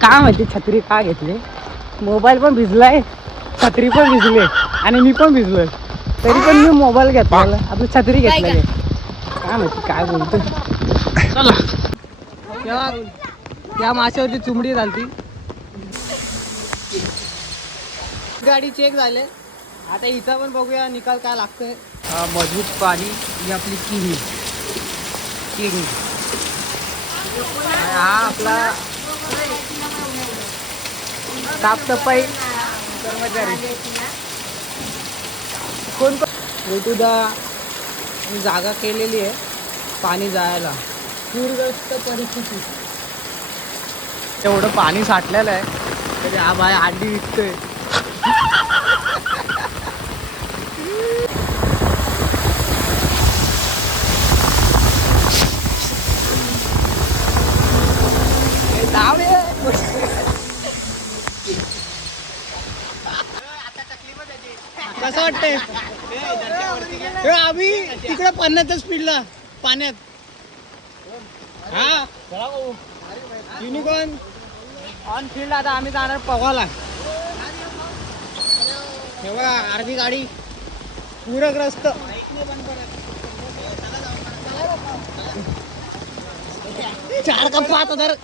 काय माहिती छत्री का घेतली, मोबाईल पण भिजलाय, छत्री पण भिजली आणि मी पण भिजलोय, तरी पण मी मोबाईल घेतला, आपली छत्री घेतलेली. काय माहिती काय बोलतो. चला तेव्हा त्या माशावरती चुमडी झालती. गाडी चेक झाले, आता इथं पण बघूया निकाल काय लागतोय. मजबूत पाणी ही आपली किंग. हा आपला साफसफाई कर्मचारी कोण ऋतुदा जागा केलेली आहे पाणी जायला. पूरग्रस्त परिस्थिती, एवढं पाणी साठलेलं आहे तरी हा बाय अंडी विकतोय. कसं वाटतंय आम्ही तिकडे 50 स्पीडला पाण्यात. हा युनिकॉर्न ऑन फील्ड. आता आम्ही जाणार पवाला. हे बघा अर्धी गाडी पूरग्रस्त. 4 का 5,000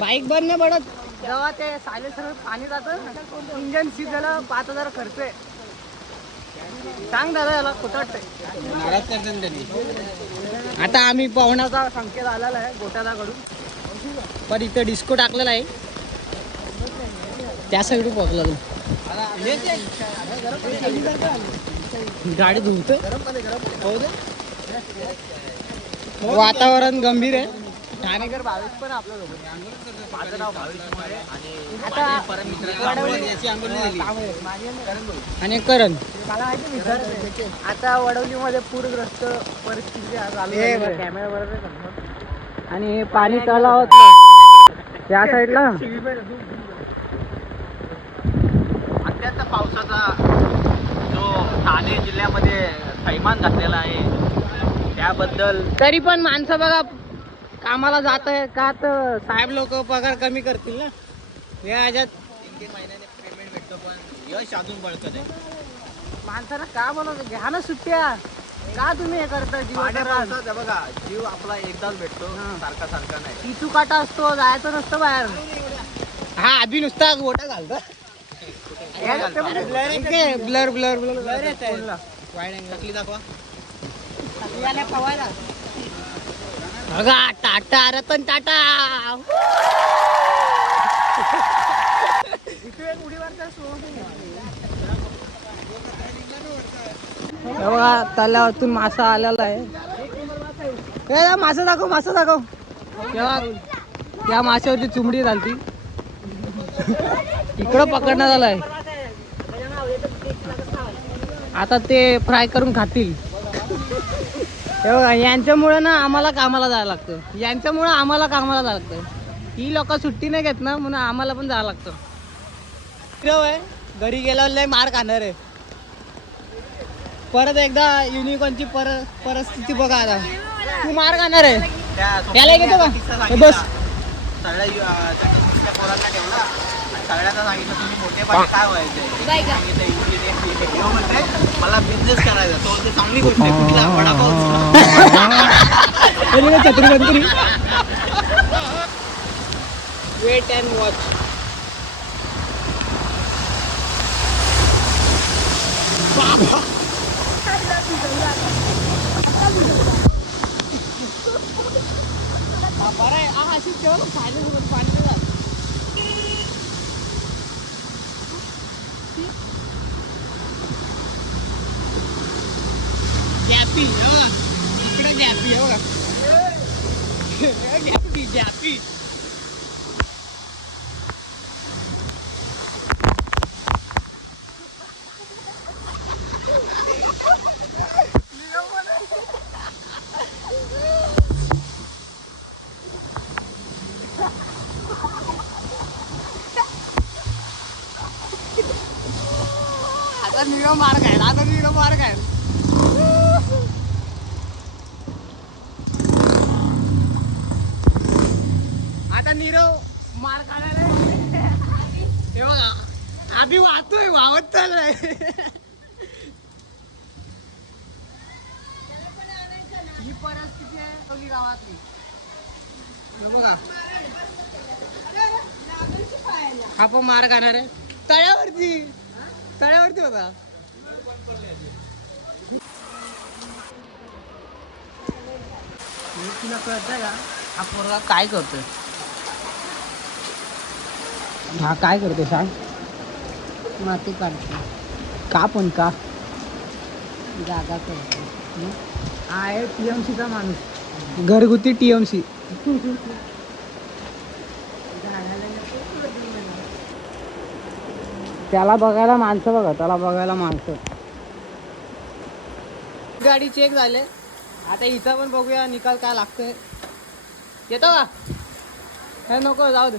बाईक बंद नाही पडत. जेव्हा ते सायलेन्सर पाणी जातं इंजन शिजायला 5,000 खर्च आहे. सांग दादा याला कुठं वाटतंय. आता आम्ही पवनाचा संकेत आलेला आहे गोट्यादाकडून, पण इथं डिस्को टाकलेला आहे त्या साईड पोहोचला. गाडी धुवतोय. वातावरण गंभीर आहे. ठाणेकर भावेश पण आपल्या सोबत. माझं नाव भावेश आणि करण. मला माहिती आता वडवलीमध्ये पूरग्रस्त परिस्थिती कॅमेरा बरोबर. आणि पाणी तलावात या साईडला अत्यंत पावसाचा जो ठाणे जिल्ह्यामध्ये थैमान घातलेला आहे त्याबद्दल. तरी पण माणसं बघा कामाला जात आहे का, तर साहेब लोक पगार कमी करतील ना या ह्याच्यात. 3 महिन्याने पेमेंट भेटतो पण यश अजून बळकत आहे. माणसाला का बोलवतो, घ्या ना सुट्ट्या. का तुम्ही हे करता जीव. बघा जीव आपला एकदाच भेटतो, सारखा सारखा नाही. पिचू काटा असतो, जायचं नसतं बाहेर. हा आधी नुसता गोटा घालतो. ब्लर ब्लर ब्लर टकली दाखवा. बघा टाटा रतन टाटा. बघा तलावातून मासा आलेला आहे. मासा दाखव, मासा दाखव. तेव्हा त्या माशावरती चुमडी झालती. इकडं पकडण्यात आलाय. आता ते फ्राय करून खातील. यांच्यामुळे ना आम्हाला कामाला जायला लागतं. यांच्यामुळे आम्हाला कामाला जायला लागतं. ही लोक सुट्टी नाही घेत ना, म्हणून आम्हाला पण जायला लागतं. घरी गेल्यावर मार खाणार आहे. परत एकदा युनिकॉर्नची परिस्थिती बघा. आता तू मार खाणार आहे. त्याला घेतो का बस. पोरांना ठेवला सगळ्यांना सांगितलं तुम्ही मोठेपणे काय व्हायचंय. मला बिझनेस करायचा. तो ते चांगली गोष्ट आहे. कुठला वडापाव छत्री बंद. Wait and watch. बरं आहे. अशी जेव्हा खायला पाणी नाही जात. गॅपी इकडे गॅपी आहे बघा. गॅपी गॅपी. आता निघा मार्ग आहे. आता निघा मार्ग आहे. आता नीरव मार काढायला हे बघा आधी वाहतोय वाहत चाललाय. ही परिस्थिती आहे बघी गावातली. हे बघा हा पण मार खाणार आहे तळ्यावरती होता. तुला कळतंय का हा पोरगा काय करतोय? हा काय करतोय सांग? माती काढतो. का पण का जागा करतो? हा आहे TMCचा माणूस, घरगुती TMC. त्याला बघायला माणसं बघा, त्याला बघायला माणसं. गाडी चेक झाले. आता इथं पण बघूया निकाल काय लागतोय. येतो का? हे नको जाऊ दे.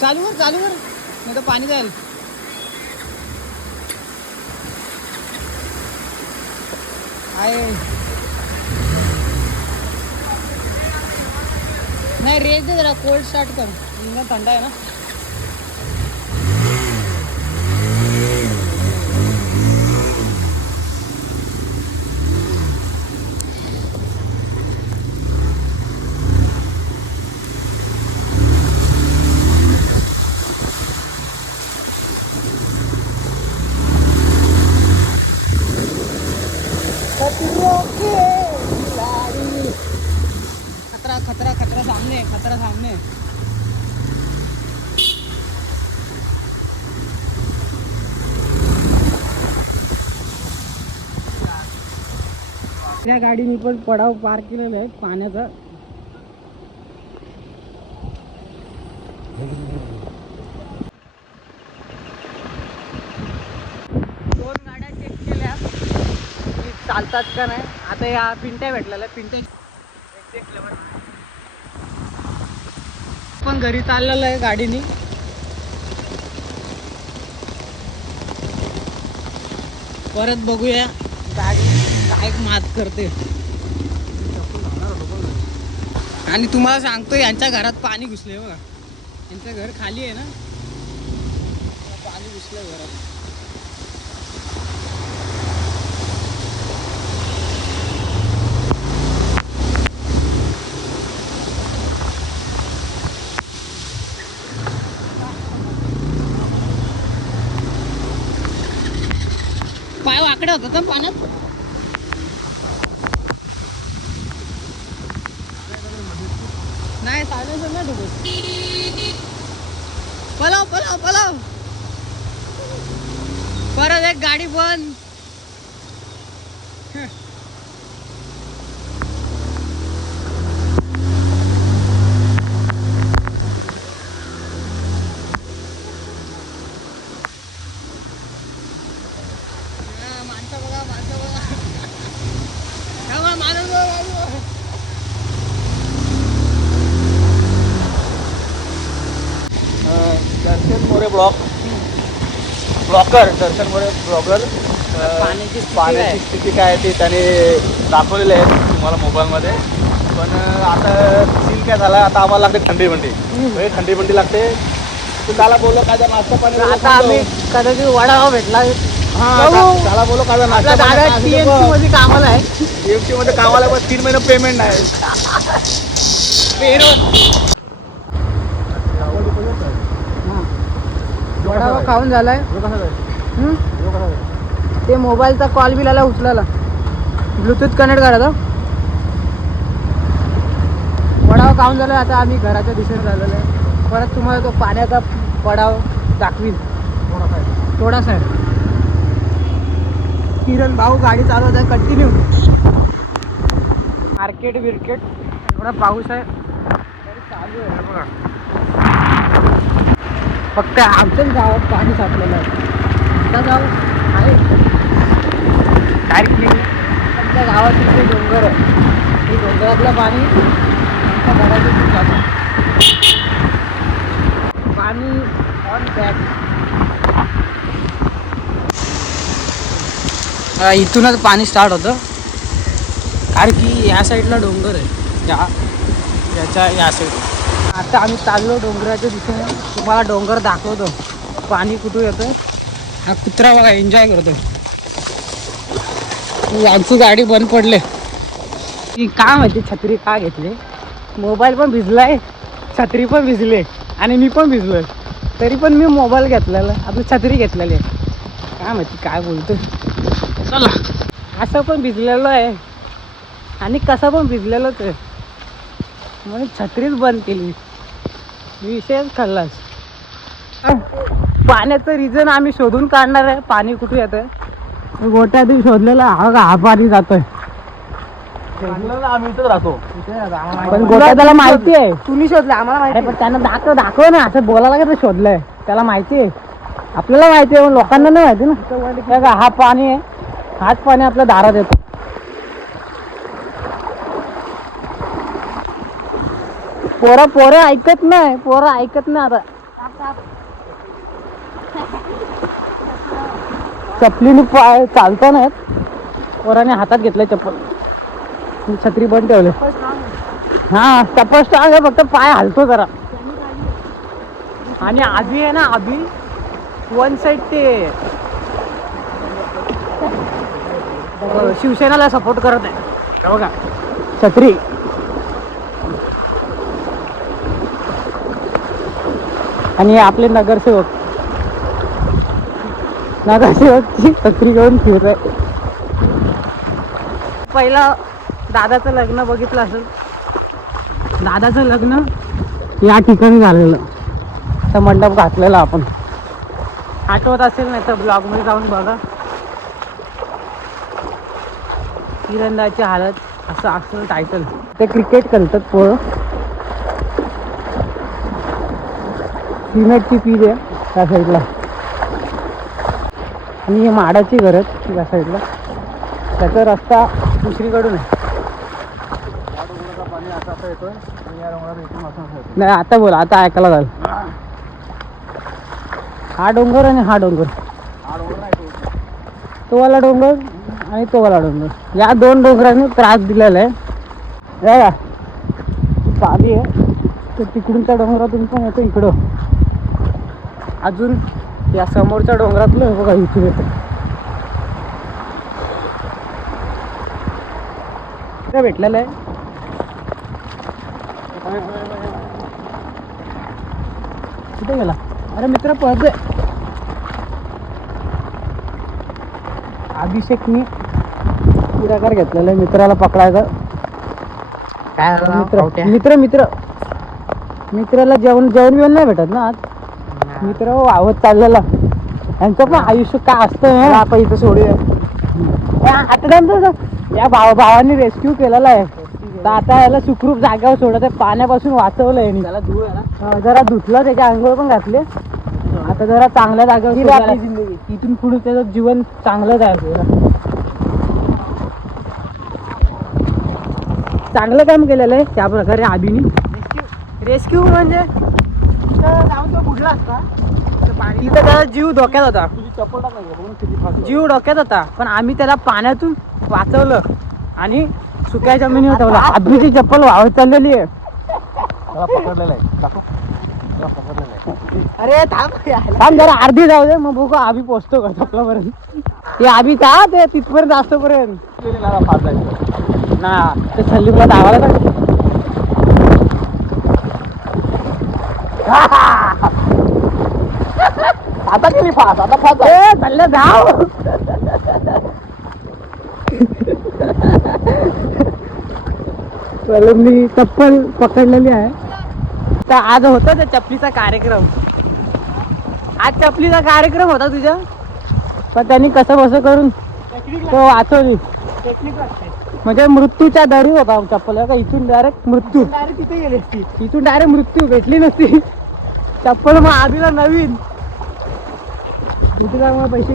चालू कर नाही तर पाणी जाईल. आहे नाही रेस दे जरा, कोल्ड स्टार्ट कर. इंजन थंड आहे ना. खतरा सामने. त्या गाडीने पण पडाव पार केलेला आहे पाण्याचा. दोन गाड्या चेक केल्या चालतात का नाही. आता या पिंट्या भेटलेल्या पिंट्या पण घरी चाललेलं आहे गाडीनी. परत बघूया गाडी काय मात करते. आणि तुम्हाला सांगतो यांच्या घरात पाणी घुसले बघा. यांचं घर खाली आहे ना, पाणी घुसलं घरात. पाय वाकडे होतात ना पाण्यात. नाही सायलेन्सर नाही ठोकत. पलाव परत एक गाडी बंद. दर्शन मोरे ब्लॉगर दर्शन मोरे ब्लॉगर. पाण्याची स्थिती काय आहे ती त्याने दाखवलेली आहे तुम्हाला मोबाईलमध्ये. पण आता सीन काय झाला, आता आम्हाला लागते थंडी बंडी लागते. तर त्याला बोललो काय नाश्ता पाणी. आता आम्ही कदाचित वडापाव भेटला. त्याला बोललो काय नाश्ता पाणी. TMC मध्ये कामाला आहे. TMC मध्ये कामाला पण 3 महिने पेमेंट नाही. वडापाव खाऊन झालाय. ते मोबाईलचा कॉल बिल आला उचलायला, ब्लूटूथ कनेक्ट करायला. वडापाव खाऊन झालाय. आता आम्ही घराच्या दिशेने झालेलो आहे. परत तुम्हाला तो पाण्याचा पडाव दाखवीन थोडासा आहे. किरण भाऊ गाडी चालवत आहे कंटिन्यू. मार्केट एवढा पाऊस आहे तरी चालू आहे बघा. फक्त आमच्याच गावात पाणी साचलेलं आहे. आमचा गाव आहे डायरेक्टली आमच्या गावात इथे डोंगर आहे. हे डोंगरातलं पाणी आमच्या घरात जातं. पाणी ऑन बॅक. इथूनच पाणी स्टार्ट होतं. कारण की या साईडला डोंगर आहे, याच्या या साईड. आता आम्ही चाललो डोंगराच्या दिशेने. तुम्हाला डोंगर दाखवतो, पाणी कुठून येतं. हा कुत्रा बघा एन्जॉय करतो. यांची गाडी बंद पडले की काय माहिती छत्री का घेतली. मोबाईल पण भिजलाय, छत्री पण भिजले आणि मी पण भिजलोय, तरी पण मी मोबाईल घेतलेला, आपली छत्री घेतलेली आहे. काय माहिती काय बोलतो. चला, असं पण भिजलेलं आहे आणि कसं पण भिजलेलंच आहे, म्हणून छत्रीच बंद केली. विषयच खाल्लाच. पाण्याचं रिझन आम्ही शोधून काढणार आहे, पाणी कुठे येतं. गोट्या आधी शोधलेला हा पाणी जातोय. आम्ही इथंच राहतो. पण गोट्या त्याला माहिती आहे. तुम्ही शोधलं आम्हाला माहिती, पण त्यांना दाखव ना, असं बोलायला का शोधलंय. त्याला माहिती आहे, आपल्याला माहिती आहे, पण लोकांना नाही माहिती ना. हा पाणी आहे, हाच पाणी आपल्या दारात येतो. पोरं ऐकत नाही, आता चपलीने पाय चालतो नाहीत. पोराने हातात घेतलंय चप्पल, छत्री बंद ठेवले. हा चप्पल स्ट्रॉंग आहे, फक्त पाय हलतो जरा. आणि आधी आहे ना, आधी वन साईड ते शिवसेनाला सपोर्ट करत आहे बघा, छत्री. आणि आपले नगरसेवकची छत्री घेऊन फिरत आहे. पहिला दादाचं लग्न बघितलं असेल, दादाचं लग्न या ठिकाणी झालेलं. तर मंडप घातलेला आपण, आठवत असेल नाही तर ब्लॉग मध्ये जाऊन बघा. तिरंदाची हालत असं असं टायटल. ते क्रिकेट खेळतात पोरं. सिमेंटची पीच आहे त्या साईडला, आणि ही माडाची घर आहेत त्या साईडला. त्याचा रस्ता दुसरीकडून आहे. नाही आता बोला, आता ऐकायला जाईल. हा डोंगर आणि हा डोंगर, तो वाला डोंगर आणि तो वाला डोंगर, या दोन डोंगरांनी त्रास दिलेला आहे. पाणी आहे तर तिकडूनच्या डोंगरातून पण येतो इकडं. अजून या समोरच्या डोंगरातलं बघा इथे येतं. भेटलेलं आहे. कुठे गेला? अरे मित्र पळतोय. अभिषेकनी पुढाकार घेतलेला आहे मित्राला पकडायचं. काय मित्राला जेवण बिवण नाही भेटत ना आज. मित्र वावत चाललेला, यांचं पण आयुष्य काय असतं. आपण इथं सोडूया. या भावानी रेस्क्यू केलेला आहे, तर आता याला सुखरूप जागेवर सोडत आहे. पाण्यापासून वाचवलं आहे त्याला. जरा धुतलं, त्याच्या अंघोळ पण घातले. आता जरा चांगल्या जागेवर इथून पुढे त्याचं जीवन चांगलं जाईल. चांगलं काम केलेलं आहे त्या प्रकारे आधीनी. रेस्क्यू म्हणजे जाऊन तो बुडला असता, तिथं त्याचा जीव धोक्यात होता. जीव डोक्यात होता, पण आम्ही त्याला पाण्यातून वाचवलं आणि सुक्या जमिनीवर ठेवलं. आधीची चप्पल वाहत चाललेली आहे. अरे थांब जरा, अर्धी जाऊ दे, मग बघू आम्ही पोचतो का चपलापर्यंत. ते आम्ही का ते तिथपर्यंत असतोपर्यंत ना, ते सल्लीला धावायला ना. आता गेली फास, आता फास चाललं धाव. मी चप्पल पकडलेली आहे. तर आज होता त्या चपलीचा कार्यक्रम. आज चपलीचा कार्यक्रम होता तुझ्या, पण त्यांनी कसं बसं करून तो वाचवली. म्हणजे मृत्यूच्या दारी होता चप्पल का. इथून डायरेक्ट मृत्यू, तिथे गेली असती. इथून डायरेक्ट मृत्यू भेटली नसती चप्पल. मग आधीला नवीन पैसे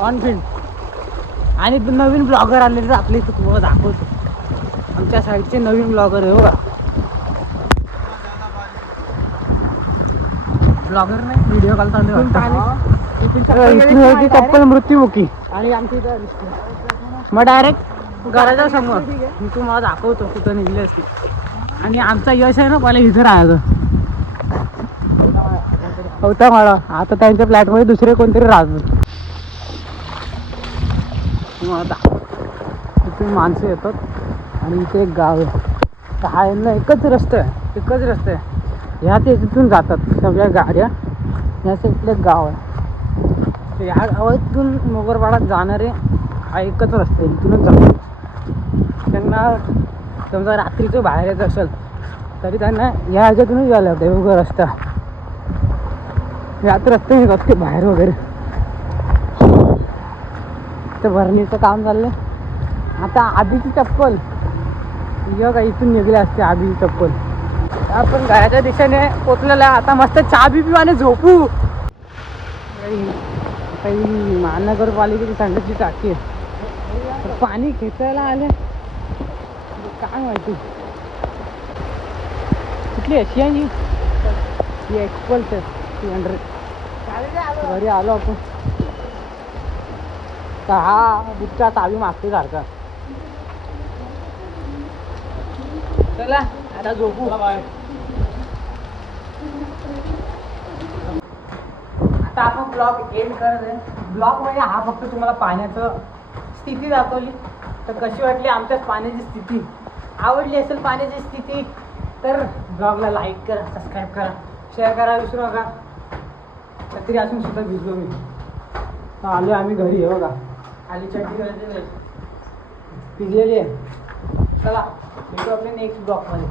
ऑन फील्ड. आणि नवीन ब्लॉगर आलेले आपले इथं तुम्हाला दाखवतो. आमच्या साईडचे नवीन ब्लॉगर आहे बघा. ब्लॉगर नाही, व्हिडिओ कॉल चालू. चप्पल मृत्यूमुखी आणि आमची मग डायरेक्ट घराच्या समोर मी तुम्हाला दाखवतो कुठं निघले असते. आणि आमचा यश आहे ना मला इथं राहायचं होता मला. आता त्यांच्या फ्लॅटमध्ये दुसरे कोणतरी राहतात. आता इथे माणसं येतात आणि इथे एक गाव आहे. तर हा यांना एकच रस्ता आहे. ह्या ते तिथून जातात सगळ्या गाड्या. या साईडला एक गाव आहे. तर या गावातून मोगरपाडात जाणारे हा एकच रस्ता आहे. इथूनच जातात. त्यांना समजा रात्रीचं बाहेर येत असेल तरी त्यांना या ह्याच्यातूनच यायला लागतं. उभं रस्ता यात रस्ते येतात ते बाहेर वगैरे. तर भरणीचं काम चाललंय. आता आधीची चप्पल का इथून निघले असते. आधीची चप्पल आपण घराच्या दिशेने पोचलेला. आता मस्त चहा बी पिऊ आणि झोपू. काही महानगरपालिकेची थंडीची टाकी आहे. पाणी खेचायला आले काय माहिती कुठली अशी ही एक्सपल्स आहे 300. घरी आलो आपण. तर हा बुकचा चावी मागते सारखा. चला आता झोपू. आता आपण ब्लॉग एंड करत आहे. ब्लॉग मध्ये हा फक्त तुम्हाला पाण्याचं स्थिती दाखवली. तर कशी वाटली आमच्याच पाण्याची स्थिती. आवडली असेल पाण्याची स्थिती तर ब्लॉगला लाईक करा, सबस्क्राईब करा, शेअर करा विसरू नका. तरी असून सुद्धा भिजलो मी. आलो आम्ही घरी आहे बघा. खाली चटणी भिजलेली आहे. चला भेटू आपल्या नेक्स्ट ब्लॉगमध्ये.